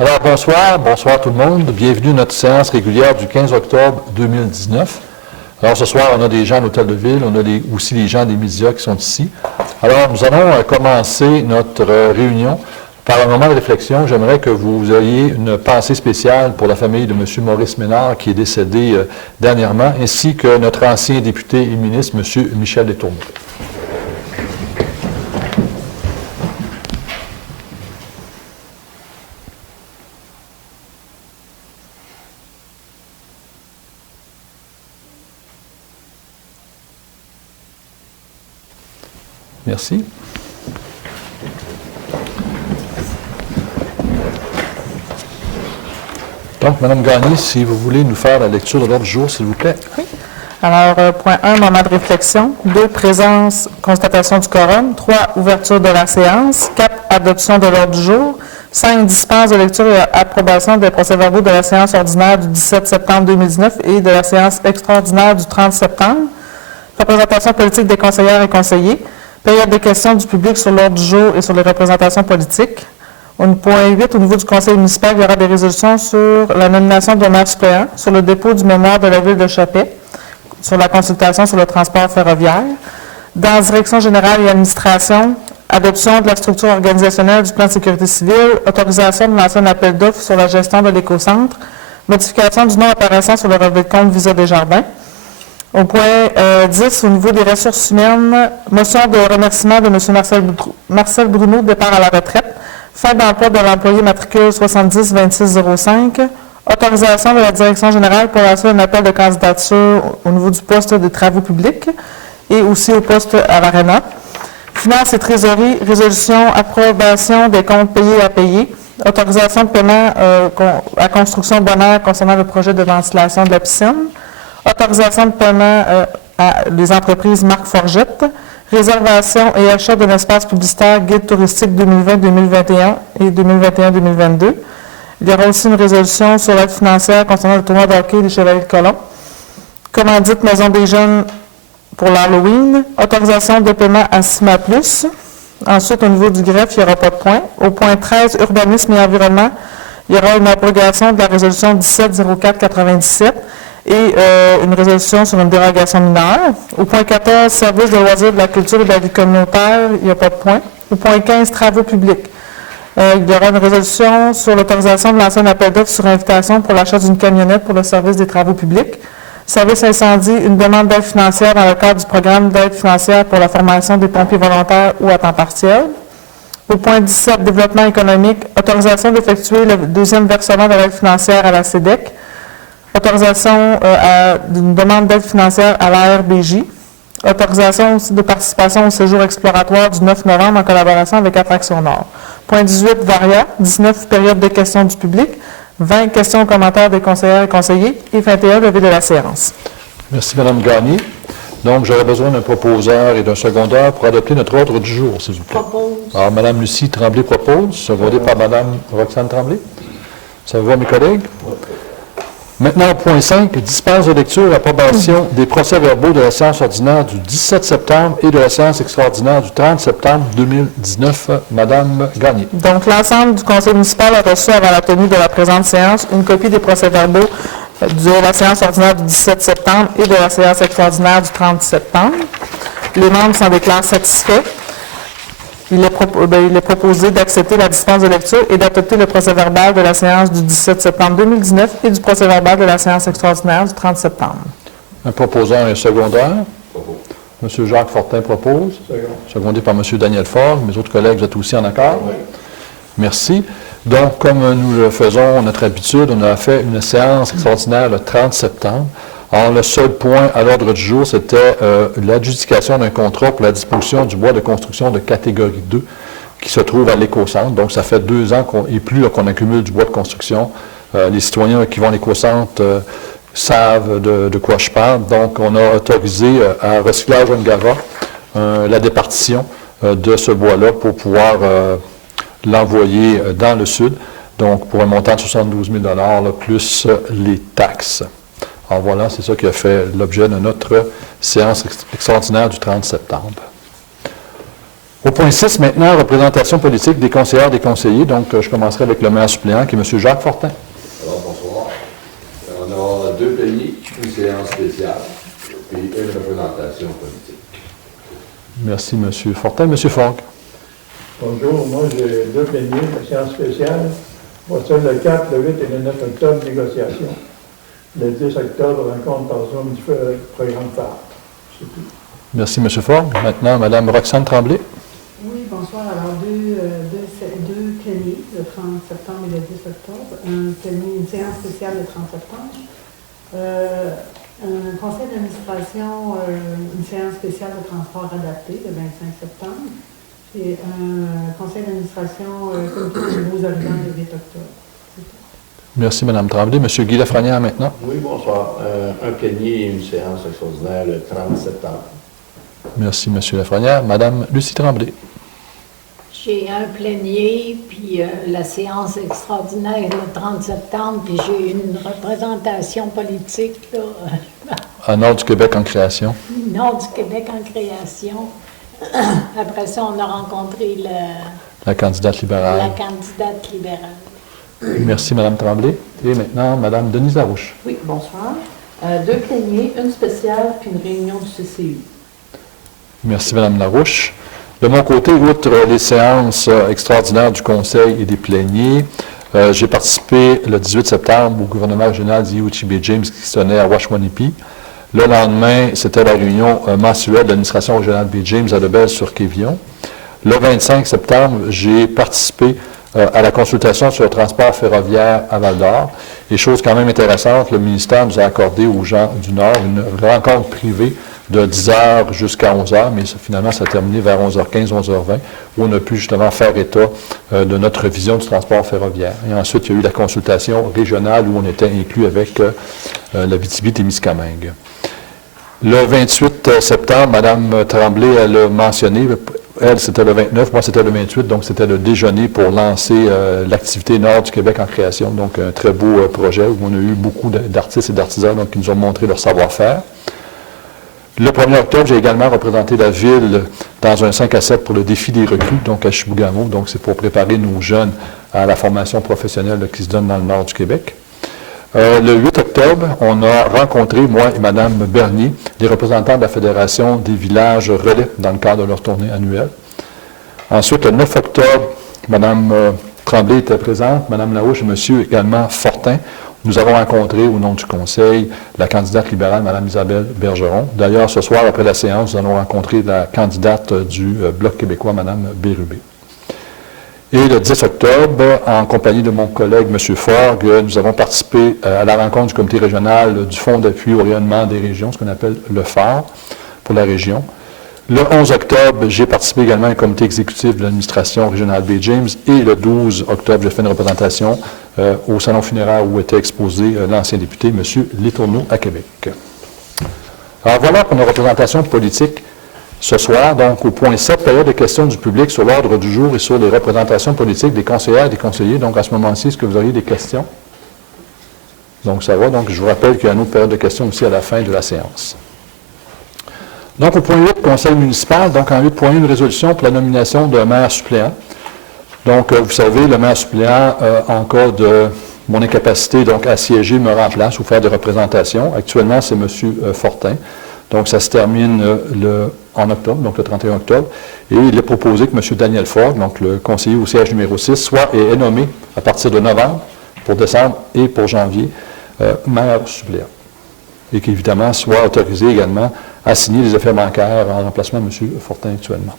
Alors, bonsoir tout le monde. Bienvenue à notre séance régulière du 15 octobre 2019. Alors, ce soir, on a des gens à l'Hôtel de Ville, on a aussi les gens des médias qui sont ici. Alors, nous allons commencer notre réunion par un moment de réflexion. J'aimerais que vous ayez une pensée spéciale pour la famille de M. Maurice Ménard, qui est décédé dernièrement, ainsi que notre ancien député et ministre, M. Michel Letourneau. Merci. Donc, Mme Gagné, si vous voulez nous faire la lecture de l'ordre du jour, s'il vous plaît. Oui. Alors, point 1, moment de réflexion. 2, présence, constatation du quorum. 3, ouverture de la séance. 4, adoption de l'ordre du jour. 5, dispense de lecture et approbation des procès-verbaux de la séance ordinaire du 17 septembre 2019 et de la séance extraordinaire du 30 septembre. Représentation politique des conseillères et conseillers. Période de questions du public sur l'ordre du jour et sur les représentations politiques. Point 8, au niveau du conseil municipal, il y aura des résolutions sur la nomination de maire suppléant, sur le dépôt du mémoire de la ville de Chapais, sur la consultation sur le transport ferroviaire. Dans la direction générale et administration, adoption de la structure organisationnelle du plan de sécurité civile, autorisation de lancer un appel d'offres sur la gestion de l'écocentre, modification du nom apparaissant sur le relevé de compte Visa Desjardins. Au point 10, au niveau des ressources humaines, motion de remerciement de M. Marcel Bruno, départ à la retraite, fin d'emploi de l'employé matricule 70-2605, autorisation de la direction générale pour lancer un appel de candidature au niveau du poste des travaux publics et aussi au poste à l'ARENA. Finances et trésorerie, résolution, approbation des comptes payés à payer, autorisation de paiement à construction Bonheur concernant le projet de ventilation de la piscine, autorisation de paiement à les entreprises Marc Forgette, réservation et achat d'un espace publicitaire guide touristique 2020-2021 et 2021-2022. Il y aura aussi une résolution sur l'aide financière concernant le tournoi de hockey des Chevaliers de Colomb. Commandite Maison des Jeunes pour l'Halloween. Autorisation de paiement à CIMA+. Ensuite, au niveau du greffe, il n'y aura pas de point. Au point 13, urbanisme et environnement, il y aura une abrogation de la résolution 1704-97 et une résolution sur une dérogation mineure. Au point 14, services de loisirs, de la culture et de la vie communautaire, il n'y a pas de point. Au point 15, travaux publics. Il y aura une résolution sur l'autorisation de lancer un appel d'offres sur invitation pour l'achat d'une camionnette pour le service des travaux publics. Service incendie, une demande d'aide financière dans le cadre du programme d'aide financière pour la formation des pompiers volontaires ou à temps partiel. Au point 17, développement économique, autorisation d'effectuer le deuxième versement de l'aide financière à la CEDEC. Autorisation d'une demande d'aide financière à l'ARBJ. Autorisation aussi de participation au séjour exploratoire du 9 novembre en collaboration avec Attraction Nord. Point 18, Varia. 19, période de questions du public. 20, questions et commentaires des conseillères et conseillers. Et 21, levée de la séance. Merci, Mme Gagné. Donc, j'aurais besoin d'un proposeur et d'un secondeur pour adopter notre ordre du jour, s'il vous plaît. Propose. Alors, Mme Lucie Tremblay propose, secondée par Mme Roxane Tremblay. Ça vous va, mes collègues? Maintenant, au point 5, dispense de lecture et approbation des procès-verbaux de la séance ordinaire du 17 septembre et de la séance extraordinaire du 30 septembre 2019. Madame Gagné. Donc, l'ensemble du conseil municipal a reçu avant la tenue de la présente séance une copie des procès-verbaux de la séance ordinaire du 17 septembre et de la séance extraordinaire du 30 septembre. Les membres s'en déclarent satisfaits. Il est proposé d'accepter la dispense de lecture et d'adopter le procès-verbal de la séance du 17 septembre 2019 et du procès-verbal de la séance extraordinaire du 30 septembre. Un proposeur et un secondeur. M. Jacques Fortin propose. Secondé par M. Daniel Faure. Mes autres collègues, vous êtes aussi en accord? Oui. Merci. Donc, comme nous le faisons, notre habitude, on a fait une séance extraordinaire le 30 septembre. Alors, le seul point à l'ordre du jour, c'était l'adjudication d'un contrat pour la disposition du bois de construction de catégorie 2 qui se trouve à l'écocentre. Donc, ça fait 2 ans et plus qu'on accumule du bois de construction. Les citoyens qui vont à l'écocentre savent de quoi je parle. Donc, on a autorisé à Recyclage Ongara la départition de ce bois-là pour pouvoir l'envoyer dans le sud. Donc, pour un montant de 72 000 là, plus les taxes. Alors voilà, c'est ça qui a fait l'objet de notre séance extraordinaire du 30 septembre. Au point 6, maintenant, représentation politique des conseillères et des conseillers. Donc, je commencerai avec le maire suppléant, qui est M. Jacques Fortin. Alors, bonsoir. On a 2 pays, une séance spéciale et une représentation politique. Merci, M. Fortin. M. Fogg. Bonjour, moi j'ai 2 pléniers, la séance spéciale. Voici le 4, le 8 et le 9 octobre, négociation. Le 10 octobre, rencontre par Zoom du programme phare. C'est tout. Merci, M. Fogg. Maintenant, Mme Roxane Tremblay. Oui, bonsoir. Alors, deux pléniers, le 30 septembre et le 10 octobre. Une séance spéciale le 30 septembre. Un conseil d'administration, une séance spéciale de transport adapté le 25 septembre. Et un conseil d'administration, comité des nouveaux arrivants le 8 octobre. Merci, Mme Tremblay. M. Guy Lafrenière, maintenant. Oui, bonsoir. Un plénier et une séance extraordinaire le 30 septembre. Merci, M. Lafrenière. Mme Lucie Tremblay. J'ai un plénier, puis la séance extraordinaire le 30 septembre, puis j'ai une représentation politique, là, À Nord du Québec en création. Nord du Québec en création. Après ça, on a rencontré La candidate la libérale. candidate libérale. Merci, Mme Tremblay. Et maintenant, Mme Denise Larouche. Oui, bonsoir. 2 pléniers, une spéciale, puis une réunion du CCU. Merci, Mme Larouche. De mon côté, outre les séances extraordinaires du Conseil et des pléniers, j'ai participé le 18 septembre au gouvernement régional d'Ioutibé James qui se tenait à Washwanipi. Le lendemain, c'était la réunion mensuelle de l'administration régionale B. James à Lebel-sur-Quévillon. Le 25 septembre, j'ai participé à la consultation sur le transport ferroviaire à Val-d'Or. Et chose quand même intéressante, le ministère nous a accordé aux gens du Nord une rencontre privée de 10h jusqu'à 11h, mais finalement, ça a terminé vers 11h15, 11h20, où on a pu justement faire état de notre vision du transport ferroviaire. Et ensuite, il y a eu la consultation régionale où on était inclus avec la Abitibi-Témiscamingue. Le 28 septembre, Mme Tremblay, elle a mentionné, elle, c'était le 29, moi, c'était le 28, donc c'était le déjeuner pour lancer l'activité Nord du Québec en création. Donc, un très beau projet où on a eu beaucoup d'artistes et d'artisans qui nous ont montré leur savoir-faire. Le 1er octobre, j'ai également représenté la ville dans un 5 à 7 pour le défi des recrues, donc à Chibougamau. Donc, c'est pour préparer nos jeunes à la formation professionnelle qui se donne dans le nord du Québec. Le 8 octobre, on a rencontré, moi et Mme Bernier, les représentants de la Fédération des villages relais dans le cadre de leur tournée annuelle. Ensuite, le 9 octobre, Mme Tremblay était présente, Mme Larouche et M. également Fortin. Nous avons rencontré, au nom du Conseil, la candidate libérale, Mme Isabelle Bergeron. D'ailleurs, ce soir, après la séance, nous allons rencontrer la candidate du Bloc québécois, Mme Bérubé. Et le 10 octobre, en compagnie de mon collègue, M. Fogg, nous avons participé à la rencontre du comité régional du Fonds d'appui au rayonnement des régions, ce qu'on appelle le phare pour la région. Le 11 octobre, j'ai participé également au comité exécutif de l'administration régionale B. James. Et le 12 octobre, j'ai fait une représentation au salon funéraire où était exposé l'ancien député, M. Letourneau, à Québec. Alors voilà pour nos représentations politiques ce soir. Donc, au point 7, période de questions du public sur l'ordre du jour et sur les représentations politiques des conseillères et des conseillers. Donc, à ce moment-ci, est-ce que vous auriez des questions? Donc, ça va. Donc, je vous rappelle qu'il y a une autre période de questions aussi à la fin de la séance. Donc, au point 8, conseil municipal. Donc, en 8.1, une résolution pour la nomination d'un maire suppléant. Donc, vous savez, le maire suppléant, en cas de mon incapacité donc, à siéger, me remplace ou faire des représentations. Actuellement, c'est M. Fortin. Donc, ça se termine en octobre, donc le 31 octobre. Et il est proposé que M. Daniel Fogg, donc le conseiller au siège numéro 6, soit est nommé à partir de novembre, pour décembre et pour janvier, maire suppléant. Et qu'évidemment, soit autorisé également à signer les effets bancaires en remplacement de M. Fortin actuellement.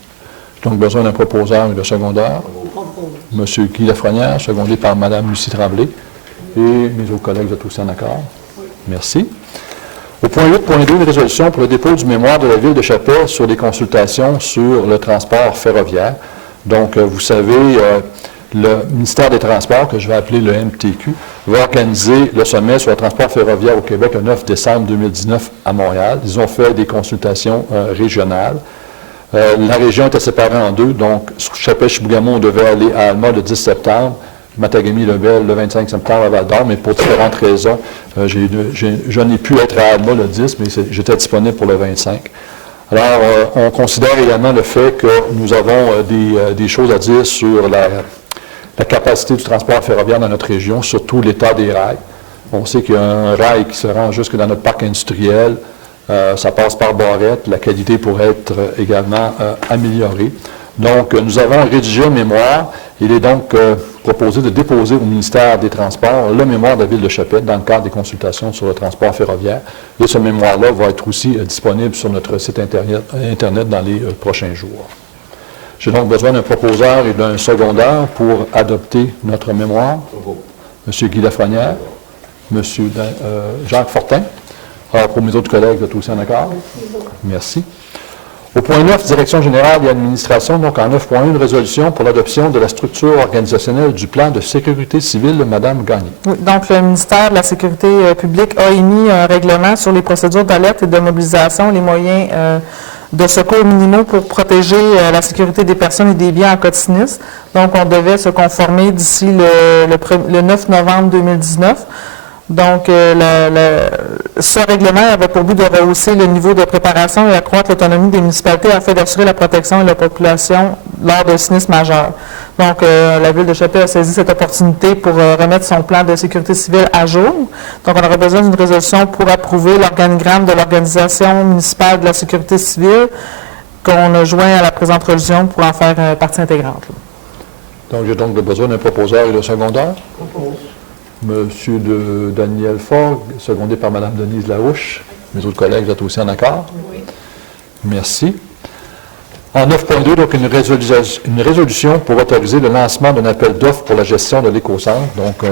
J'ai donc besoin d'un proposeur et de secondeur. M. Guy Lafrenière, secondé par Mme Lucie Tremblay. Et mes autres collègues, vous êtes aussi en accord? Oui. Merci. Au point 8.2, une résolution pour le dépôt du mémoire de la Ville de Chapelle sur les consultations sur le transport ferroviaire. Donc, vous savez, le ministère des Transports, que je vais appeler le MTQ, va organiser le sommet sur le transport ferroviaire au Québec le 9 décembre 2019 à Montréal. Ils ont fait des consultations régionales. La région était séparée en deux, donc Chapelle-Chibougamau, on devait aller à Alma le 10 septembre, Matagami-Lebel le 25 septembre à Val-d'Or, mais pour différentes raisons, je n'ai pu être à Alma le 10, mais j'étais disponible pour le 25. Alors, on considère également le fait que nous avons des choses à dire sur la capacité du transport ferroviaire dans notre région, surtout l'état des rails. On sait qu'il y a un rail qui se rend jusque dans notre parc industriel. Ça passe par Barrette. La qualité pourrait être également améliorée. Donc, nous avons rédigé un mémoire. Il est donc proposé de déposer au ministère des Transports le mémoire de la Ville de Chapette dans le cadre des consultations sur le transport ferroviaire. Et ce mémoire-là va être aussi disponible sur notre site Internet dans les prochains jours. J'ai donc besoin d'un proposeur et d'un secondaire pour adopter notre mémoire. M. Guy Lafrenière, M. Jacques Fortin. Alors, pour mes autres collègues, vous êtes aussi en accord? Merci. Au point 9, Direction générale et administration, donc en 9.1, une résolution pour l'adoption de la structure organisationnelle du plan de sécurité civile de Mme Gagné. Oui, donc, le ministère de la Sécurité publique a émis un règlement sur les procédures d'alerte et de mobilisation, les moyens de secours minimaux pour protéger la sécurité des personnes et des biens en cas de sinistre. Donc, on devait se conformer d'ici le 9 novembre 2019. Donc, ce règlement avait pour but de rehausser le niveau de préparation et accroître l'autonomie des municipalités afin d'assurer la protection de la population lors d'un sinistre majeur. Donc, la Ville de Chapelle a saisi cette opportunité pour remettre son plan de sécurité civile à jour. Donc, on aurait besoin d'une résolution pour approuver l'organigramme de l'Organisation municipale de la sécurité civile qu'on a joint à la présente résolution pour en faire partie intégrante. Donc, j'ai donc besoin d'un proposeur et d'un secondaire. Monsieur Daniel Fogg, secondé par Mme Denise Larouche. Mes autres collègues, vous êtes aussi en accord? Oui. Merci. En 9.2, donc une résolution pour autoriser le lancement d'un appel d'offres pour la gestion de l'écocentre. Donc,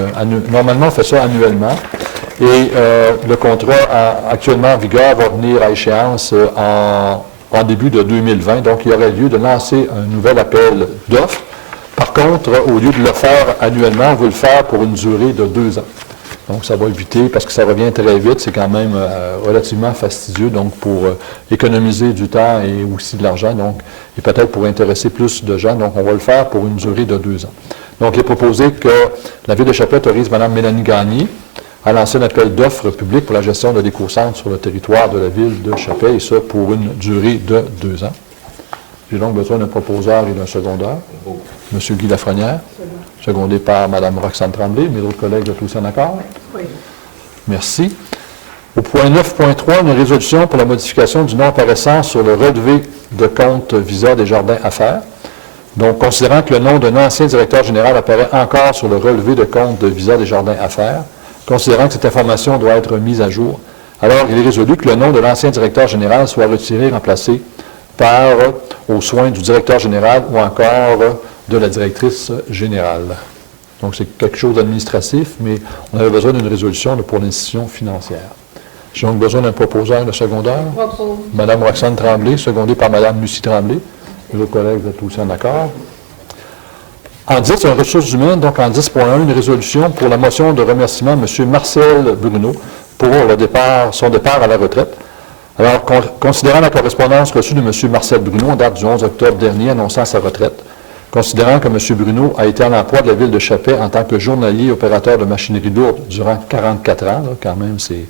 normalement, on fait ça annuellement. Et le contrat actuellement en vigueur va venir à échéance en début de 2020. Donc, il y aurait lieu de lancer un nouvel appel d'offres. Par contre, au lieu de le faire annuellement, on veut le faire pour une durée de 2 ans. Donc, ça va éviter, parce que ça revient très vite, c'est quand même relativement fastidieux, donc pour économiser du temps et aussi de l'argent, donc, et peut-être pour intéresser plus de gens. Donc, on va le faire pour une durée de 2 ans. Donc, il est proposé que la Ville de Chapelle autorise Mme Mélanie Gagné à lancer un appel d'offres public pour la gestion de l'écocentre sur le territoire de la Ville de Chapelle, et ça pour une durée de 2 ans. J'ai donc besoin d'un proposeur et d'un secondaire. M. Guy Lafrenière, secondé par Mme Roxane Tremblay. Mes autres collègues sont aussi en accord? Oui. Merci. Au point 9.3, une résolution pour la modification du nom apparaissant sur le relevé de compte Visa des Jardins Affaires. Donc, considérant que le nom d'un ancien directeur général apparaît encore sur le relevé de compte de Visa des Jardins Affaires, considérant que cette information doit être mise à jour, alors il est résolu que le nom de l'ancien directeur général soit retiré et remplacé par aux soins du directeur général ou encore de la directrice générale. Donc, c'est quelque chose d'administratif, mais on avait besoin d'une résolution pour l'institution financière. J'ai donc besoin d'un proposeur de secondaire. Propose. Mme Roxane Tremblay, secondée par Mme Lucie Tremblay. Les autres collègues, vous êtes aussi en accord. En 10, un ressources humaines, donc en 10.1, une résolution pour la motion de remerciement de M. Marcel Bruno pour son départ à la retraite. Alors, considérant la correspondance reçue de M. Marcel Bruno en date du 11 octobre dernier annonçant sa retraite, considérant que M. Bruno a été en emploi de la Ville de Chapelle en tant que journalier opérateur de machinerie lourde durant 44 ans, là, quand même, c'est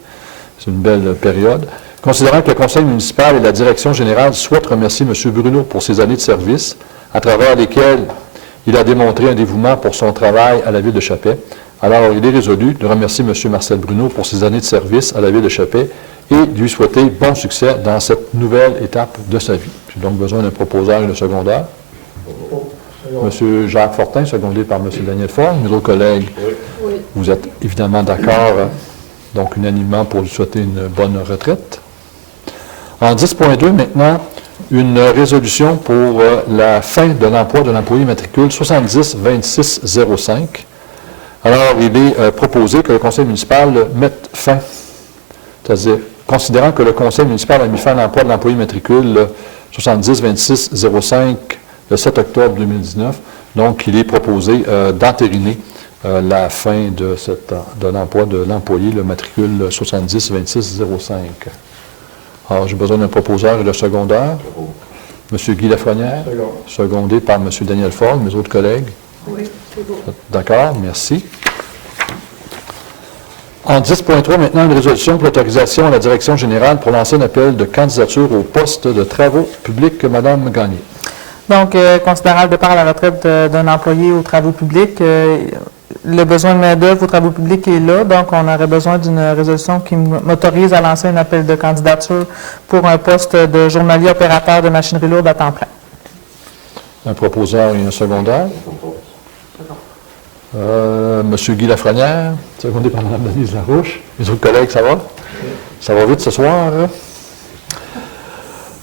une belle période, considérant que le Conseil municipal et la Direction générale souhaitent remercier M. Bruno pour ses années de service, à travers lesquelles il a démontré un dévouement pour son travail à la Ville de Chapelle. Alors, il est résolu de remercier M. Marcel Bruno pour ses années de service à la Ville de Chapelle et de lui souhaiter bon succès dans cette nouvelle étape de sa vie. J'ai donc besoin d'un proposeur et d'un secondaire. M. Jacques Fortin, secondé par M. Daniel Ford. Mes autres collègues, Oui. vous êtes évidemment d'accord, donc unanimement pour lui souhaiter une bonne retraite. En 10.2, maintenant, une résolution pour la fin de l'emploi de l'employé matricule 70-26-05. Alors, il est proposé que le conseil municipal mette fin, c'est-à-dire, considérant que le conseil municipal a mis fin à l'emploi de l'employé matricule 70-26-05 le 7 octobre 2019, donc il est proposé d'entériner la fin de l'emploi de l'employé, le matricule 70-26-05. Alors, j'ai besoin d'un proposeur et d'un secondaire. M. Guy Lafrenière, secondé par M. Daniel Ford, mes autres collègues. Oui, c'est bon. D'accord, merci. En En 10.3, maintenant, une résolution pour l'autorisation à la direction générale pour lancer un appel de candidature au poste de travaux publics. Madame Gagné. Donc, considérant le départ à la retraite d'un employé aux travaux publics, le besoin de main-d'œuvre aux travaux publics est là. Donc, on aurait besoin d'une résolution qui m'autorise à lancer un appel de candidature pour un poste de journalier opérateur de machinerie lourde à temps plein. Un proposeur et un secondaire. Monsieur Guy Lafrenière, secondé par Mme Denise Larouche. Les autres collègues, ça va? Ça va vite ce soir, hein?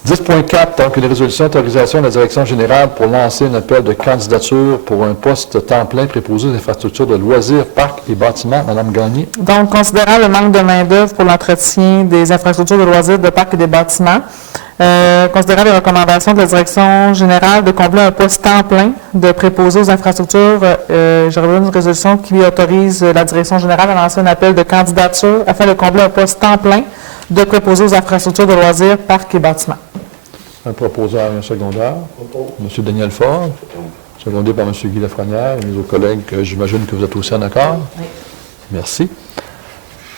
10.4, donc une résolution d'autorisation de la direction générale pour lancer un appel de candidature pour un poste temps plein préposé aux infrastructures de loisirs, parcs et bâtiments. Madame Gagné. Donc, considérant le manque de main-d'œuvre pour l'entretien des infrastructures de loisirs, de parcs et des bâtiments, considérant les recommandations de la direction générale de combler un poste temps plein de préposé aux infrastructures, j'aurais besoin d'une résolution qui autorise la direction générale à lancer un appel de candidature afin de combler un poste temps plein de préposé aux infrastructures de loisirs, parcs et bâtiments. Un proposeur et un secondaire. M. Daniel Ford, secondé par M. Guy Lafrenière et mes autres collègues, j'imagine que vous êtes aussi en accord. Oui. Merci.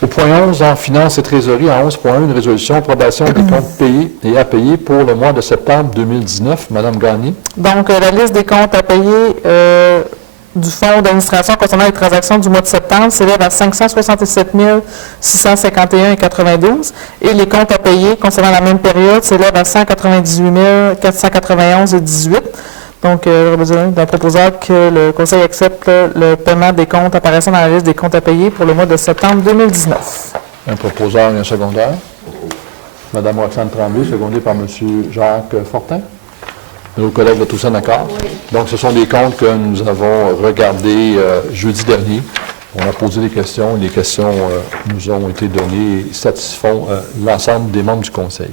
Au point 11, en finances et trésorerie, en 11.1, une résolution approbation des comptes payés et à payer pour le mois de septembre 2019. Madame Gagné. Donc, la liste des comptes à payer du Fonds d'administration concernant les transactions du mois de septembre s'élève à 567 651,92 et les comptes à payer concernant la même période s'élèvent à 198 491,18. Donc, j'aurais besoin d'un proposeur que le Conseil accepte le paiement des comptes apparaissant dans la liste des comptes à payer pour le mois de septembre 2019. Un proposeur et un secondaire. Madame Roxane Tremblay, secondée par M. Jacques Fortin. Nos collègues sont tous en accord. Donc, ce sont des comptes que nous avons regardés jeudi dernier. On a posé des questions et les questions nous ont été données et satisfont l'ensemble des membres du Conseil.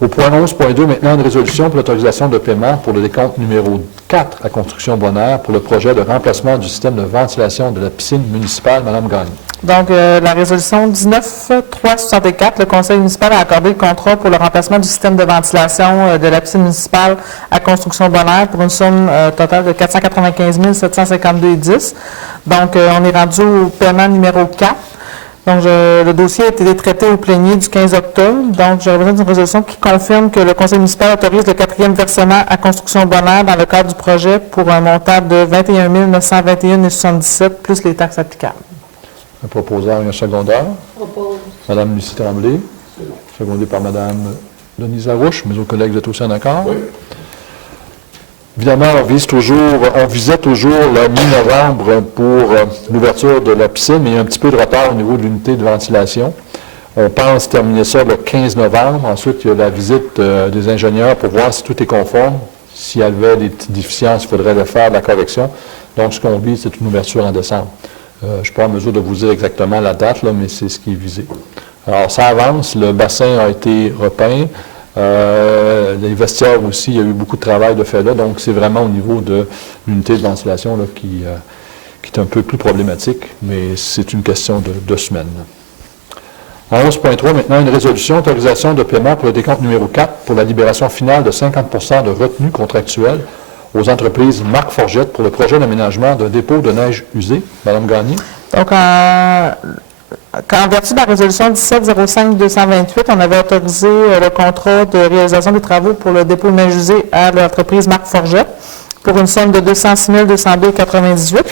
Au point 11.2, maintenant, une résolution pour l'autorisation de paiement pour le décompte numéro 4 à Construction Bonaire pour le projet de remplacement du système de ventilation de la piscine municipale. Madame Gagné. Donc, la résolution 19.364, le Conseil municipal a accordé le contrat pour le remplacement du système de ventilation de la piscine municipale à Construction Bonaire pour une somme totale de 495 752,10. Donc, on est rendu au paiement numéro 4. Donc, le dossier a été traité au plénier du 15 octobre. Donc, j'aurais besoin d'une résolution qui confirme que le Conseil municipal autorise le 4e versement à Construction Bonaire dans le cadre du projet pour un montant de 21 921,77 plus les taxes applicables. Un proposeur et un secondaire. Propose. Madame Lucie Tremblay, secondée par Madame Denise Larouche. Mes autres collègues, vous êtes aussi en accord? Oui. Évidemment, on visait toujours la mi-novembre pour l'ouverture de la piscine, mais il y a un petit peu de retard au niveau de l'unité de ventilation. On pense terminer ça le 15 novembre. Ensuite, il y a la visite des ingénieurs pour voir si tout est conforme. S'il y avait des petites déficiences, il faudrait le faire, la correction. Donc, ce qu'on vise, c'est une ouverture en décembre. Je ne suis pas en mesure de vous dire exactement la date, là, mais c'est ce qui est visé. Alors, ça avance. Le bassin a été repeint. Les vestiaires aussi, il y a eu beaucoup de travail de fait là. Donc, c'est vraiment au niveau de l'unité de ventilation là, qui est un peu plus problématique, mais c'est une question de 2 semaines. En 11.3, maintenant, une résolution d'autorisation de paiement pour le décompte numéro 4 pour la libération finale de 50 de retenue contractuelle aux entreprises Marc Forgette pour le projet d'aménagement d'un dépôt de neige usée. Madame Gagné. Donc, en vertu de la résolution 17-05-228, on avait autorisé le contrat de réalisation des travaux pour le dépôt de neige usée à l'entreprise Marc Forgette pour une somme de 206 202,98.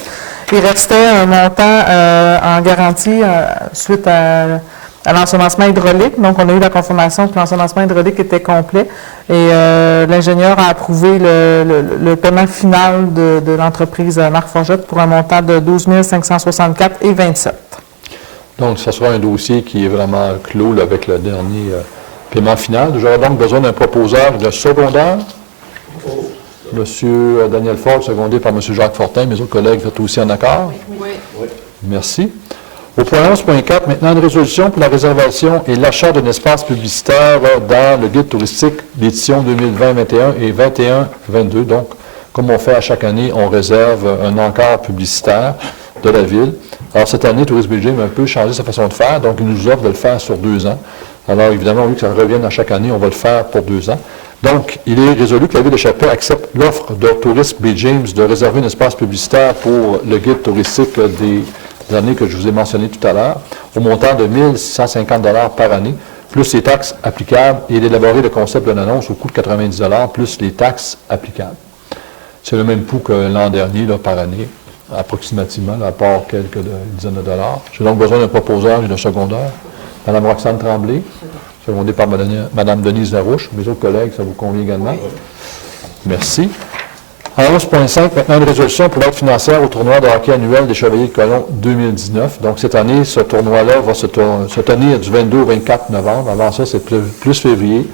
Il restait un montant en garantie suite à l'ensemencement hydraulique. Donc, on a eu la confirmation que l'ensemencement hydraulique était complet et l'ingénieur a approuvé le paiement final de l'entreprise Marc Forgette pour un montant de 12 564,27. Donc, ce sera un dossier qui est vraiment clos là, avec le dernier paiement final. J'aurais donc besoin d'un proposeur de secondaire. Monsieur Daniel Ford, secondé par M. Jacques Fortin. Mes autres collègues, vous êtes aussi en accord? Oui. Merci. Au point 11.4, maintenant, une résolution pour la réservation et l'achat d'un espace publicitaire dans le guide touristique d'édition 2020-21 et 21-22. Donc, comme on fait à chaque année, on réserve un encart publicitaire de la ville. Alors, cette année, Tourisme Belgium a un peu changé sa façon de faire, donc il nous offre de le faire sur 2 ans. Alors, évidemment, au lieu que ça revienne à chaque année, on va le faire pour 2 ans. Donc, il est résolu que la Ville de Chapelle accepte l'offre de Tourisme Belgium de réserver un espace publicitaire pour le guide touristique des années que je vous ai mentionnées tout à l'heure, au montant de 1 650 $ par année, plus les taxes applicables, et d'élaborer le concept d'une annonce au coût de 90 $, plus les taxes applicables. C'est le même coût que l'an dernier, là, par année, approximativement, là, à part quelques dizaines de dollars. J'ai donc besoin d'un proposeur et d'un secondeur. Mme Roxane Tremblay, secondée par Mme Denise Larouche. Mes autres collègues, ça vous convient également? Merci. En 11.5, maintenant une résolution pour l'aide financière au tournoi de hockey annuel des Chevaliers de Colomb 2019. Donc, cette année, ce tournoi-là va se tenir du 22 au 24 novembre. Avant ça, c'est plus février.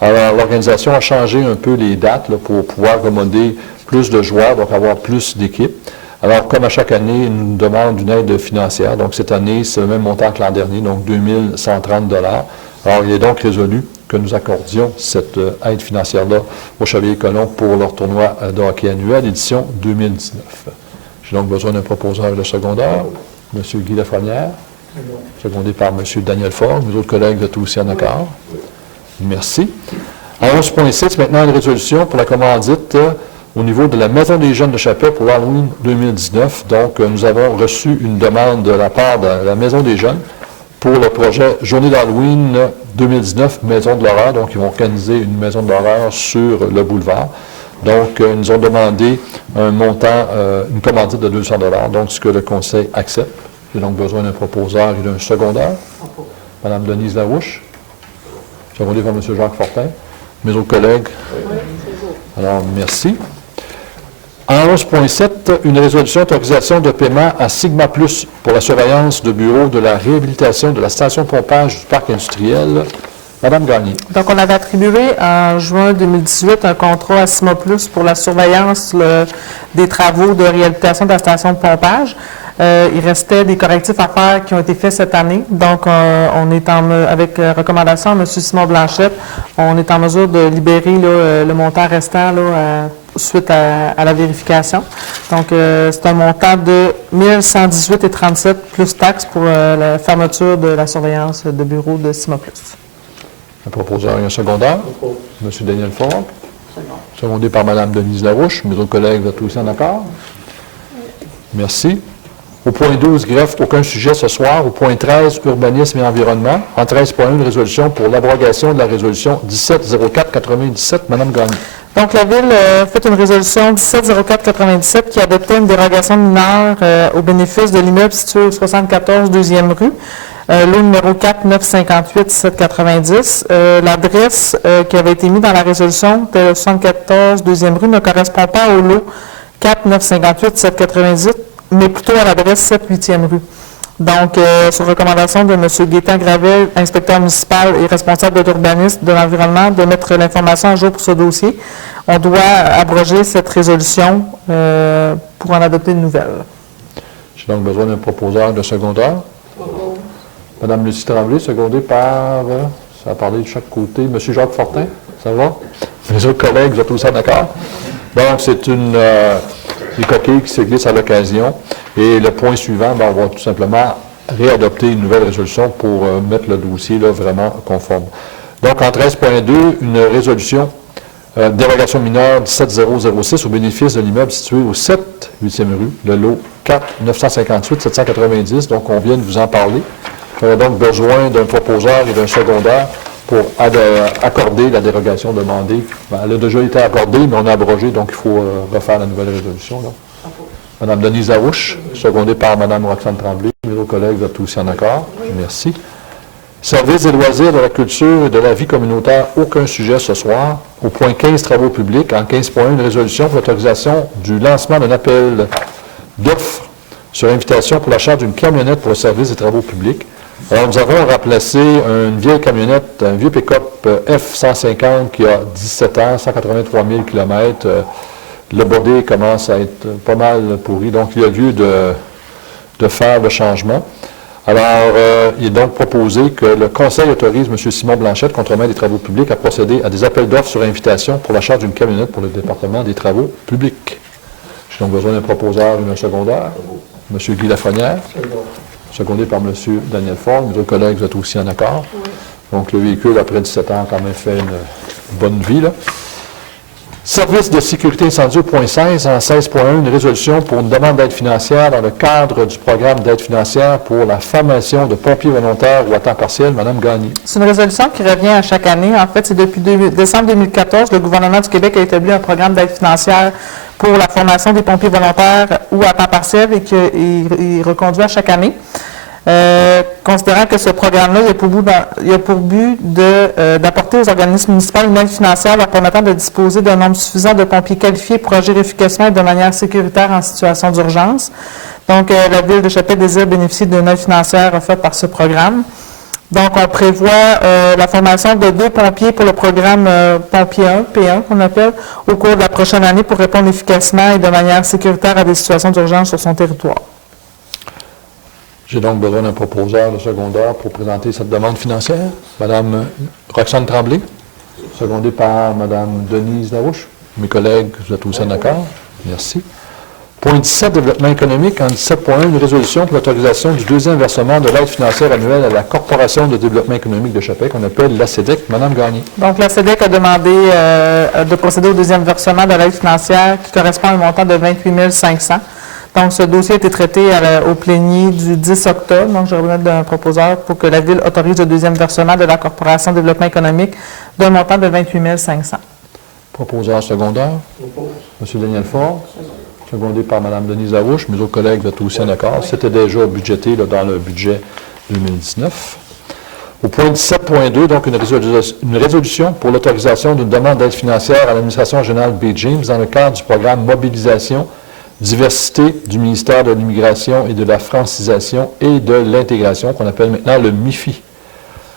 Alors, l'organisation a changé un peu les dates là, pour pouvoir accommoder plus de joueurs, donc avoir plus d'équipes. Alors, comme à chaque année, ils nous demandent une aide financière. Donc, cette année, c'est le même montant que l'an dernier, donc 2 130 $. Alors, il est donc résolu que nous accordions cette aide financière-là aux Chevaliers Colomb pour leur tournoi de hockey annuel, édition 2019. J'ai donc besoin d'un proposeur et de secondeur. M. Guy Lafrenière, secondé par M. Daniel Ford. Mes autres collègues, vous êtes aussi en accord. Merci. En 11.6, maintenant une résolution pour la commandite au niveau de la Maison des jeunes de Chapelle pour l'Halloween 2019. Donc, nous avons reçu une demande de la part de la Maison des jeunes pour le projet Journée d'Halloween 2019, Maison de l'horreur. Donc, ils vont organiser une Maison de l'horreur sur le boulevard. Donc, ils nous ont demandé un montant, une commandite de 200 $, donc ce que le Conseil accepte. J'ai donc besoin d'un proposeur et d'un secondeur. Mme Denise Larouche, secondée par M. Jacques Fortin. Mes autres collègues? Oui, c'est beau. Alors, merci. En 11.7, une résolution d'autorisation de paiement à Sigma Plus pour la surveillance de bureau de la réhabilitation de la station de pompage du parc industriel. Madame Gagné. Donc, on avait attribué en juin 2018 un contrat à Sigma Plus pour la surveillance des travaux de réhabilitation de la station de pompage. Il restait des correctifs à faire qui ont été faits cette année. Donc, on est avec recommandation à M. Simon Blanchette, on est en mesure de libérer là, le montant restant là, suite à la vérification. Donc, c'est un montant de 1 118,37 plus taxes pour la fermeture de la surveillance de bureau de Sigma Plus. Un proposeur et un secondeur. M. Daniel Ford. Secondé par Mme Denise Larouche. Mes autres collègues, vous êtes aussi en accord? Merci. Au point 12, greffe, aucun sujet ce soir. Au point 13, urbanisme et environnement. En 13.1, une résolution pour l'abrogation de la résolution 1704-97. Mme Gagné. Donc, la Ville a fait une résolution 1704-97 qui adoptait une dérogation mineure au bénéfice de l'immeuble situé au 74 2e rue. Lot numéro 4 958 1790. L'adresse qui avait été mise dans la résolution de 74 2e rue ne correspond pas au lot 4 958 1798, mais plutôt à l'adresse 7 8e rue. Donc, sur recommandation de M. Gaétan Gravel, inspecteur municipal et responsable de l'urbanisme de l'environnement, de mettre l'information à jour pour ce dossier, on doit abroger cette résolution pour en adopter une nouvelle. J'ai donc besoin d'un proposeur de secondeur. Mme Lucie Tremblay, secondée par, ça a parlé de chaque côté, M. Jacques Fortin, ça va? Mes autres collègues, vous êtes tous d'accord? Donc, c'est une coquille qui se glisse à l'occasion. Et le point suivant, on va tout simplement réadopter une nouvelle résolution pour mettre le dossier là, vraiment conforme. Donc, en 13.2, une résolution dérogation mineure 17006 au bénéfice de l'immeuble situé au 7 8e rue, le lot 4 958 790. Donc, on vient de vous en parler. J'aurais donc besoin d'un proposeur et d'un secondaire pour accorder la dérogation demandée. Ben, elle a déjà été accordée, mais on a abrogé, donc il faut refaire la nouvelle résolution. Là. Mme Denise Larouche, secondée par Mme Roxane Tremblay. Mes autres collègues, vous êtes aussi en accord. Merci. Services des loisirs, de la culture et de la vie communautaire, aucun sujet ce soir. Au point 15, travaux publics. En 15.1, une résolution pour l'autorisation du lancement d'un appel d'offres sur invitation pour l'achat d'une camionnette pour le service des travaux publics. Alors, nous avons remplacé une vieille camionnette, un vieux pick-up F-150 qui a 17 ans, 183 000 km. Le body commence à être pas mal pourri, donc il y a lieu de faire le changement. Alors, il est donc proposé que le Conseil autorise M. Simon Blanchette, contremaître des travaux publics, à procéder à des appels d'offres sur invitation pour l'achat d'une camionnette pour le département des travaux publics. J'ai donc besoin d'un proposeur et d'un secondaire. M. Guy Lafrenière. Secondé par M. Daniel Ford. Mes autres collègues, vous êtes aussi en accord. Oui. Donc, le véhicule, après 17 ans, a quand même fait une bonne vie. Là. Service de sécurité incendie au point 16, en 16.1, une résolution pour une demande d'aide financière dans le cadre du programme d'aide financière pour la formation de pompiers volontaires ou à temps partiel. Madame Gagné. C'est une résolution qui revient à chaque année. En fait, c'est depuis décembre 2014, le gouvernement du Québec a établi un programme d'aide financière pour la formation des pompiers volontaires ou à temps partiel et qu'il reconduit à chaque année. Considérant que ce programme-là, il a pour but d'apporter aux organismes municipaux une aide financière leur permettant de disposer d'un nombre suffisant de pompiers qualifiés pour agir efficacement et de manière sécuritaire en situation d'urgence. Donc, la Ville de Chapelle désire bénéficier d'une aide financière offerte par ce programme. Donc, on prévoit la formation de 2 pompiers pour le programme Pompier 1, P1 qu'on appelle, au cours de la prochaine année pour répondre efficacement et de manière sécuritaire à des situations d'urgence sur son territoire. J'ai donc besoin d'un proposeur de secondaire pour présenter cette demande financière. Madame Roxane Tremblay, secondée par Madame Denise Larouche. Mes collègues, vous êtes aussi d'accord? Merci. Point 17, développement économique. En 17.1, une résolution pour l'autorisation du 2e versement de l'aide financière annuelle à la Corporation de développement économique de Chapelle, qu'on appelle la CEDEC. Madame Gagné. Donc, la CEDEC a demandé de procéder au 2e versement de l'aide financière qui correspond à un montant de 28 500. Donc, ce dossier a été traité au plénier du 10 octobre. Donc, je reviens d'un proposeur pour que la Ville autorise le 2e versement de la Corporation de développement économique d'un montant de 28 500. Proposeur secondaire. Monsieur Daniel Fort. Secondé par Mme Denise Larouche. Mes autres collègues, vous êtes aussi en accord. C'était déjà budgété là, dans le budget 2019. Au point 17.2, donc une résolution pour l'autorisation d'une demande d'aide financière à l'administration générale B. James dans le cadre du programme Mobilisation Diversité du ministère de l'Immigration et de la Francisation et de l'Intégration, qu'on appelle maintenant le MIFI.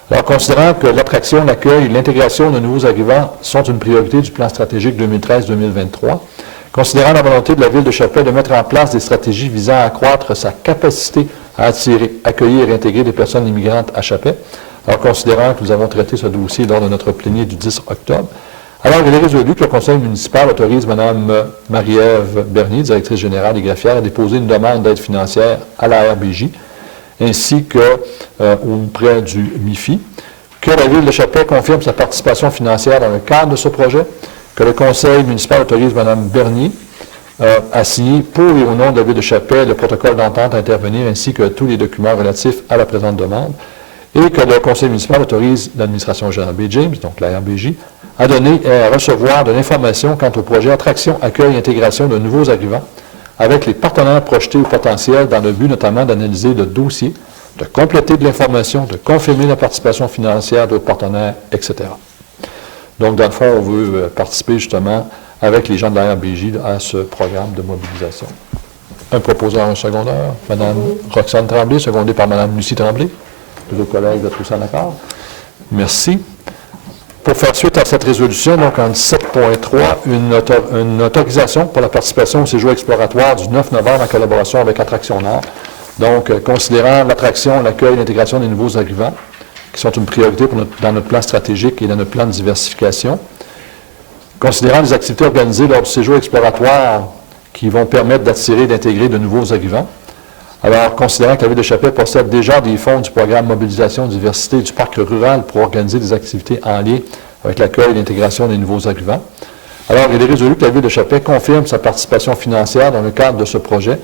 Alors, considérant que l'attraction, l'accueil et l'intégration de nouveaux arrivants sont une priorité du plan stratégique 2013-2023, considérant la volonté de la Ville de Chapelle de mettre en place des stratégies visant à accroître sa capacité à attirer, accueillir et intégrer des personnes immigrantes à Chapelle, alors considérant que nous avons traité ce dossier lors de notre plénier du 10 octobre, alors, il est résolu que le conseil municipal autorise Mme Marie-Ève Bernier, directrice générale des greffières, à déposer une demande d'aide financière à la RBJ, ainsi qu'auprès du MIFI, que la Ville de Chapelle confirme sa participation financière dans le cadre de ce projet, que le conseil municipal autorise Mme Bernier à signer pour et au nom de la Ville de Chapelle le protocole d'entente à intervenir, ainsi que tous les documents relatifs à la présente demande, et que le conseil municipal autorise l'administration générale B. James, donc la RBJ, à donner et à recevoir de l'information quant au projet Attraction, Accueil et Intégration de nouveaux arrivants avec les partenaires projetés ou potentiels dans le but notamment d'analyser le dossier, de compléter de l'information, de confirmer la participation financière d'autres partenaires, etc. Donc, dans le fond, on veut participer justement avec les gens de la RBJ à ce programme de mobilisation. Un proposeur, un secondaire, Mme Roxane Tremblay, secondée par Mme Lucie Tremblay. Les autres collègues de tous en accord. Merci. Pour faire suite à cette résolution, donc en 17.3, une autorisation pour la participation au séjour exploratoire du 9 novembre en collaboration avec Attraction Nord. Donc, considérant l'attraction, l'accueil et l'intégration des nouveaux arrivants, qui sont une priorité dans notre plan stratégique et dans notre plan de diversification, considérant les activités organisées lors du séjour exploratoire qui vont permettre d'attirer et d'intégrer de nouveaux arrivants. Alors, considérant que la Ville de Chapelle possède déjà des fonds du programme Mobilisation Diversité du Parc rural pour organiser des activités en lien avec l'accueil et l'intégration des nouveaux arrivants. Alors, il est résolu que la Ville de Chapelle confirme sa participation financière dans le cadre de ce projet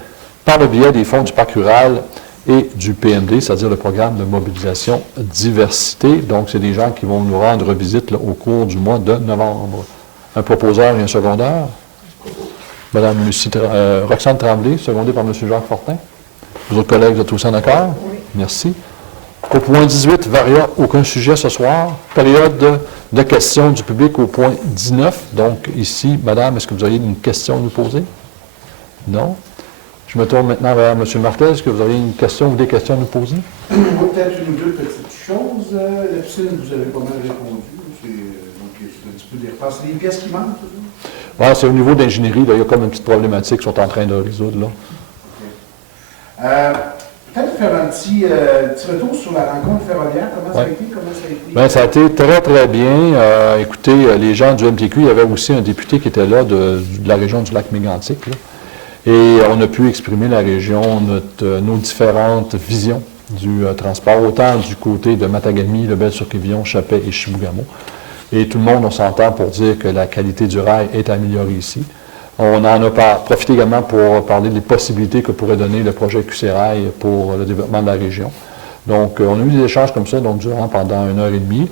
par le biais des fonds du Parc rural et du PMD, c'est-à-dire le programme de Mobilisation Diversité. Donc, c'est des gens qui vont nous rendre visite là, au cours du mois de novembre. Un proposeur et un secondaire. Mme Roxane Tremblay, secondée par M. Jacques Fortin. Les autres collègues, vous êtes tous en accord? Oui. Merci. Au point 18, Varia, aucun sujet ce soir. Période de questions du public au point 19. Donc, ici, Madame, est-ce que vous auriez une question à nous poser? Non. Je me tourne maintenant vers M. Martel. Est-ce que vous auriez une question ou des questions à nous poser? Peut-être une ou deux petites choses. La piscine, vous avez pas mal répondu. Donc, c'est un petit peu des repas. C'est les pièces qui manquent, Oui, c'est au niveau d'ingénierie. Il y a comme une petite problématique qu'ils sont en train de résoudre là. Peut-être faire un petit retour sur la rencontre ferroviaire. Comment ça a été? Bien, ça a été très, très bien. Écoutez, les gens du MTQ, il y avait aussi un député qui était là de la région du lac Mégantic. Là. Et on a pu exprimer la région, nos différentes visions du transport, autant du côté de Matagami, Lebel-sur-Quévillon, Chapais et Chibougamau, Et tout le monde, on s'entend pour dire que la qualité du rail est améliorée ici. On en a profité également pour parler des possibilités que pourrait donner le projet QC-Rail pour le développement de la région. Donc, on a eu des échanges comme ça durant pendant 1h30.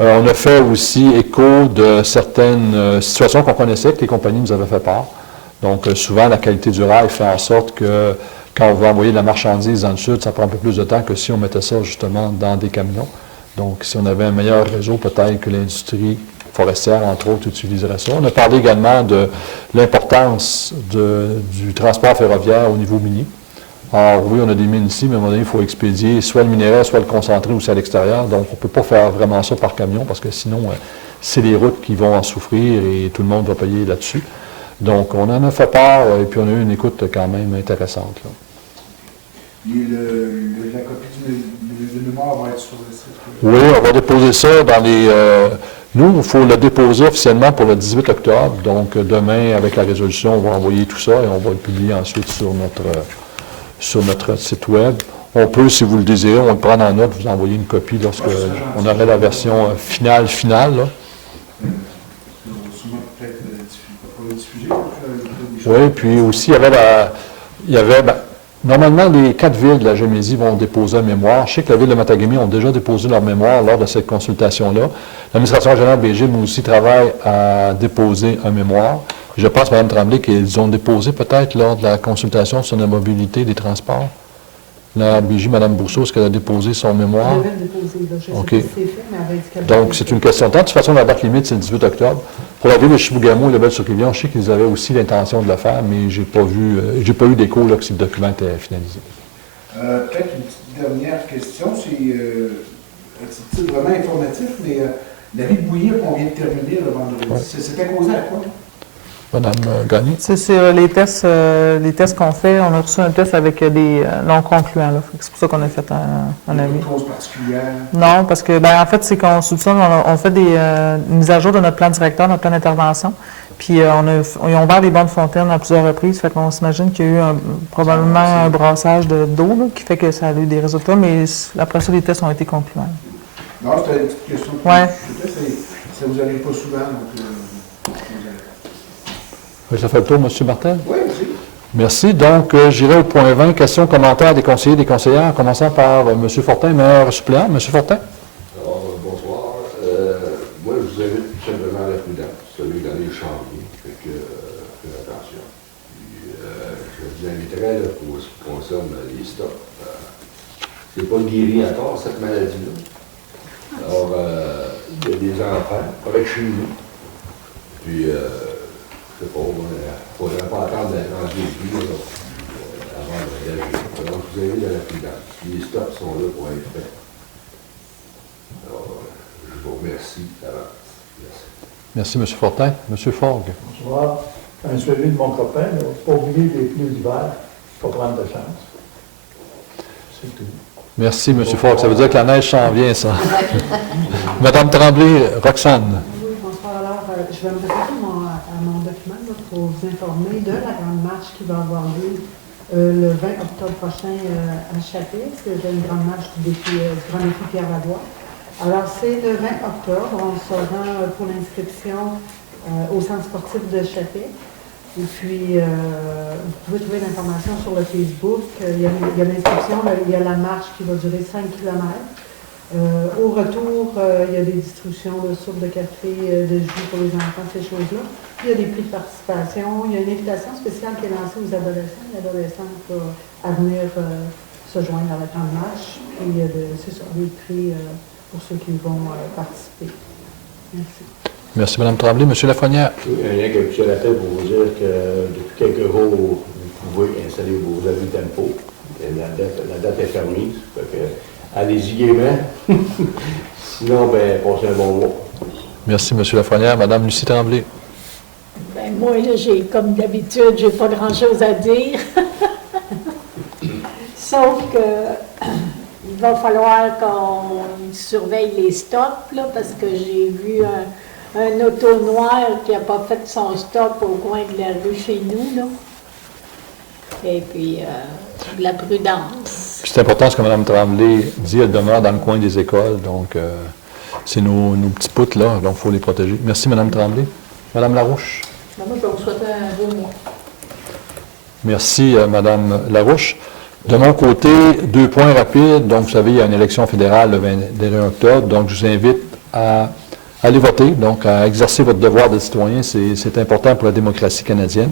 On a fait aussi écho de certaines situations qu'on connaissait, que les compagnies nous avaient fait part. Donc, souvent, la qualité du rail fait en sorte que quand on veut envoyer de la marchandise dans le sud, ça prend un peu plus de temps que si on mettait ça justement dans des camions. Donc, si on avait un meilleur réseau, peut-être que l'industrie forestière, entre autres, utiliserait ça. On a parlé également de l'importance du transport ferroviaire au niveau minier. Alors oui, on a des mines ici, mais à un moment donné, il faut expédier soit le minerai, soit le concentré aussi à l'extérieur. Donc, on ne peut pas faire vraiment ça par camion parce que sinon, c'est les routes qui vont en souffrir et tout le monde va payer là-dessus. Donc, on en a fait part et puis on a eu une écoute quand même intéressante, là. Et la copie de mémoire va être sur le site? Oui, on va déposer ça dans les... nous, il faut le déposer officiellement pour le 18 octobre. Donc, demain, avec la résolution, on va envoyer tout ça et on va le publier ensuite sur notre site Web. On peut, si vous le désirez, on va le prendre en note, vous envoyer une copie lorsqu'on aurait la version finale, là. Sûrement peut-être pas diffuser. Oui, puis aussi, il y avait normalement, les 4 villes de la Gémésie vont déposer un mémoire. Je sais que la ville de Matagami ont déjà déposé leur mémoire lors de cette consultation-là. L'administration générale BG aussi travaille à déposer un mémoire. Je pense, Mme Tremblay, qu'ils ont déposé peut-être lors de la consultation sur la mobilité des transports. La BJ, Mme Brousseau, est-ce qu'elle a déposé son mémoire? Elle devait le déposer, là. Je sais OK. pas si c'est fait, mais elle avait dit qu'elle Donc, c'est une question de temps. De toute façon, la date limite, c'est le 18 octobre. Pour la ville de Chibougamau et la Belle-sur-Rivière, je sais qu'ils avaient aussi l'intention de le faire, mais je n'ai pas eu d'écho que si le document était finalisé. Peut-être une petite dernière question. C'est un titre vraiment informatif, mais la vie de Bouillir qu'on vient de terminer le vendredi, Ouais. c'était causé à quoi? Mme Gagné? C'est les tests qu'on fait. On a reçu un test avec des non concluants. Là. C'est pour ça qu'on a fait un avis. Une cause particulière? Non, parce que, on fait, c'est qu'on on fait des mises à jour de notre plan directeur, notre plan d'intervention. Puis, ils ont ouvert les bornes fontaines à plusieurs reprises. Fait qu'on s'imagine qu'il y a eu probablement un brassage d'eau là, qui fait que ça a eu des résultats. Mais après ça, les tests ont été concluants. Non, c'était une petite question. Ouais. Ça vous arrive pas souvent, donc... Oui, ça fait le tour, M. Martin? Oui, aussi. Merci. Donc, j'irai au point 20, questions, commentaires des conseillers et des conseillères, en commençant par M. Fortin, maire suppléant. M. Fortin? Alors, bonsoir. Moi, je vous invite tout simplement à la prudence. Celui d'année janvier, fait que faites attention. Puis, je vous inviterai là, pour ce qui concerne les stocks. C'est pas guéri encore, cette maladie-là. Alors, il y a des enfants, près de chez nous. Puis, je sais pas, il ne faudrait pas attendre d'être rendu au but avant d'agir. Donc, je vous invite à la prudence. Les stocks sont là pour être faits. Alors, je vous remercie d'avance. Merci. Merci, M. Fortin. M. Forgue. Bonsoir. Un suivi de mon copain, il ne faut pas oublier les pneus d'hiver, pas prendre de chance. C'est tout. Merci, M. Forgue. Ça veut dire que la neige s'en vient, ça. Mme Tremblay, Roxane. Oui, bonsoir. Alors, je vais me référer à mon document là, pour vous informer de la grande marche qui va avoir lieu le 20 octobre prochain à Chapet. C'est une grande marche du Grand Défi Pierre Ladois. Alors, c'est le 20 octobre. On se rend pour l'inscription au centre sportif de Chapet. Et puis, vous pouvez trouver l'information sur le Facebook. Il y a l'inscription, il y a la marche qui va durer 5 km. Au retour, il y a des distributions de soupe, de café, de jus pour les enfants, ces choses-là. Puis il y a des prix de participation. Il y a une invitation spéciale qui est lancée aux adolescents. L'adolescent à venir se joindre à la grande marche. Puis c'est ça, des prix pour ceux qui vont participer. Merci. Merci, Mme Tremblay. M. Lafrenière. Oui, rien qu'un petit rappel pour vous dire que depuis quelques jours, vous pouvez installer vos avis tempo. La date est fermée. Allez-y gaiement. Sinon, passez un bon mois. Merci, M. Lafrenière. Mme Lucie Tremblay. Moi, là, comme d'habitude, j'ai pas grand-chose à dire. Sauf que il va falloir qu'on surveille les stocks, là, parce que j'ai vu un auto noir qui n'a pas fait son stop au coin de la rue chez nous, là. Et puis, de la prudence. C'est important ce que Mme Tremblay dit, elle demeure dans le coin des écoles, donc c'est nos petits poutres, là, donc il faut les protéger. Merci, Mme Tremblay. Mme Larouche. Moi, je vais vous souhaiter un beau mois. Merci, Mme Larouche. De mon côté, 2 points rapides. Donc, vous savez, il y a une élection fédérale le 21 octobre. Donc, je vous invite à aller voter, donc à exercer votre devoir de citoyen. C'est important pour la démocratie canadienne.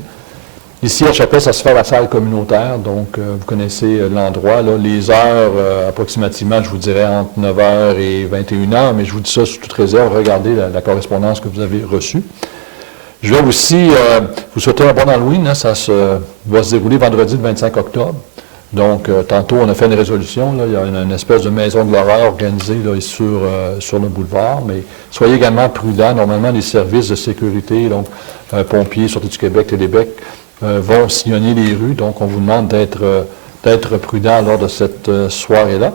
Ici, à Chapelle, ça se fait à la salle communautaire. Donc, vous connaissez l'endroit. Là, les heures, approximativement, je vous dirais entre 9h et 21h. Mais je vous dis ça sous toute réserve. Regardez la correspondance que vous avez reçue. Je vais aussi vous souhaiter un bon Halloween. Hein, ça va se dérouler vendredi le 25 octobre. Donc, tantôt, on a fait une résolution. Là, il y a une espèce de maison de l'horreur organisée là, sur le boulevard. Mais soyez également prudents. Normalement, les services de sécurité, donc pompiers, Sûreté du Québec, Télébec, vont sillonner les rues. Donc, on vous demande d'être prudent lors de cette soirée-là.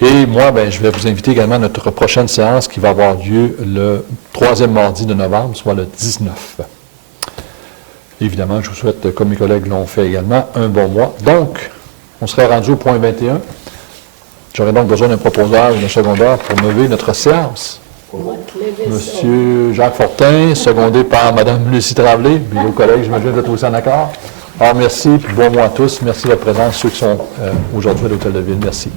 Et moi, je vais vous inviter également à notre prochaine séance qui va avoir lieu le 3e mardi de novembre, soit le 19. Évidemment, je vous souhaite, comme mes collègues l'ont fait également, un bon mois. Donc, on serait rendu au point 21. J'aurais donc besoin d'un proposeur ou d'un secondaire pour lever notre séance. Monsieur Jacques Fortin, secondé par Mme Lucie Tremblay, puis vos collègues, j'imagine que vous êtes aussi en accord. Alors, merci, puis bon mois à tous. Merci de votre présence, ceux qui sont aujourd'hui à l'Hôtel de Ville. Merci.